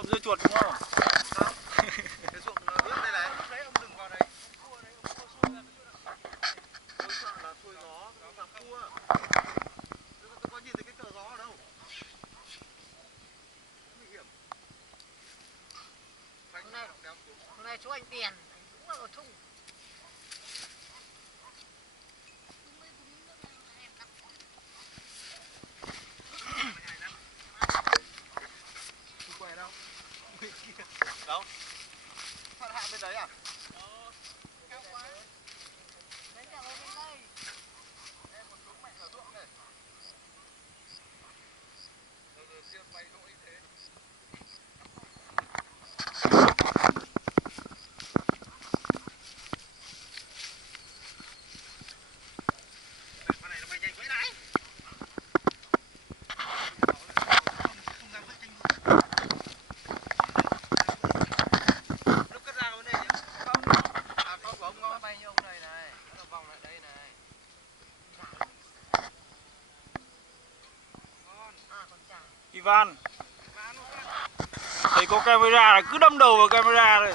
trộm dưa chuột đúng không? Không. Cái ruộng nước đây này. Lúc đấy ông đừng vào đấy. Cua đấy, ông cua xuôi ra cái chỗ này. Tôi sợ là xuôi gió, nó vào cua. Tôi có nhìn thấy cái cờ gió ở đâu. Nguy hiểm. Hôm nay chú anh Tiền, anh cũng ở thung. Quay đâu? Đâu? Phát hạ bên đấy à? Cao quá. Đấy là ở bên đây. Em còn trúng mạnh ở ruộng này. Giờ riêng bay lỗi như thế. Con này nó bay nhanh quá đấy. Lúc cất ra có vấn đề gì không? À không của ông nó bay như ông này này. Nó vòng lại đây này. Ivan, thấy có camera là cứ đâm đầu vào camera rồi.